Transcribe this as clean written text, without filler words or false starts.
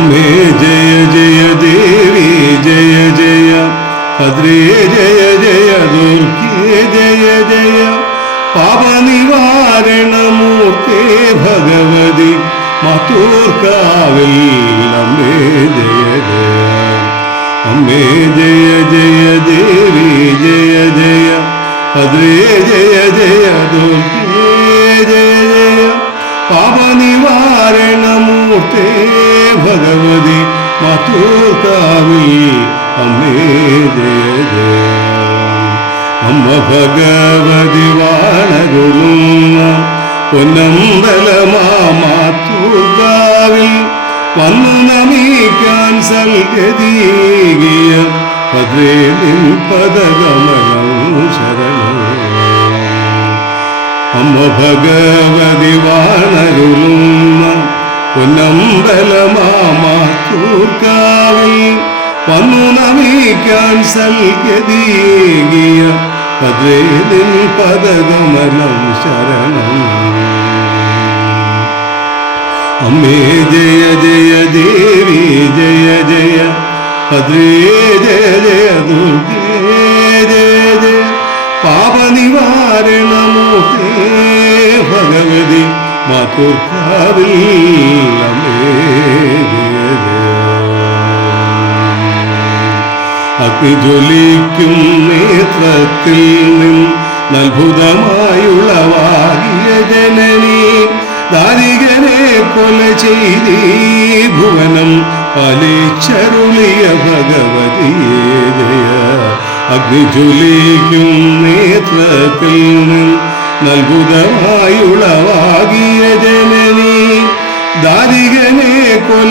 അമ്മേ ജയ ജയ ദേവി ജയ ജയ ഭദ്രേ ജയ ജയ ദുർഗേ ജയ ജയ പാപനിവാരണമൂർത്തേ ഭഗവതി മത്തൂർക്കാവിൽ അമ്മേ ജയ ജയ അമ്മേ ജയ ജയ ദേവി ജയ ജയ ഭദ്രേ ജയ ജയ ദുർഗേ ജയ ജയ പാപനിവാരണമൂർത്തേ ഭഗവതി മത്തൂർക്കാവിൽ അമ്മേ ജയ ജയ അമ്മ ഭഗവതി വാണരുളുന്ന പൊന്നമ്പലമാത്തൂർക്കാവിൽ വന്നു നമിക്കാൻ സൽഗതിയ ഭദ്രേ നിൻ പദകമലം ശരണം അമ്മ ഭഗവതി വാണരുളുന്ന പൊന്നമ്പലമാത്തൂർക്കാവിൽ വന്നു നമിക്കാൻ സൽഗതിയ ഭദ്രേ നിൻ പദകമലം ശരണം അമ്മേ ജയ ജയ ദേവി ജയ ജയ ഭദ്രേ ജയ ജയ ദുർഗേ ജയ ജയ പാപനിവാരണമൂർത്തേ ഭഗവതി മത്തൂർക്കാവിൽ അമ്മേ ജയ ജയ അഗ്നിജ്വലിക്കും നേത്രത്തിൽ നിന്നത്ഭുതമായുളവാകിയ ജനനി ദാരികനെ കൊല ചെയ്തീ ഭുവനം പാലിച്ചരുളിയ ഭഗവതിയേ ജയ അഗ്നിജ്വലിക്കും നേത്രത്തിൽ നിന്നത്ഭുതമായുളവാകിയ ജനനി ദാരികനെ കൊല